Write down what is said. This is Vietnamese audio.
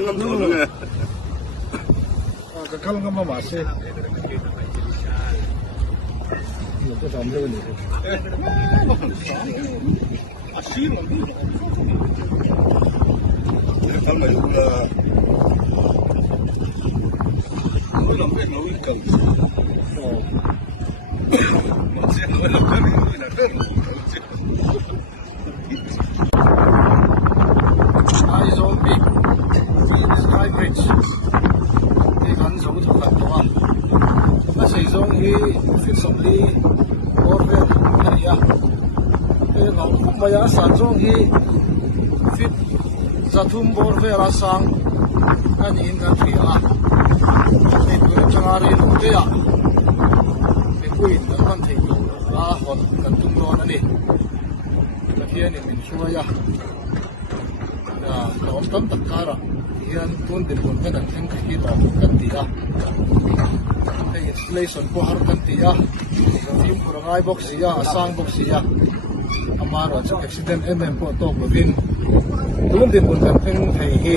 ngâm thổ nữa nghe cái khăn ngâm mà xe một cái dòng lên này khăn mà lúc là nó làm việc nó bị cần mà xe nó làm cái gì là cái Aizol Peak Sky Bridge thì gắn dấu thật là to nó sử dụng cái fit sọc đi Orwell này à cái nó cũng bây giờ sản xuất cái fit giao thông Orwell sang anh in cái thủy à thì tôi chẳng ai đi đâu thế à thì quên nó còn thấy là hot cần tung đo này cái kia này mình xua ya lom tam tak kara hian tun din kun kan theng khi lo kan tia ei installation ko har kan tia film purangai box ya asang box ya amaro chu accident enem ko to lovin tun din kun kan theng thei hi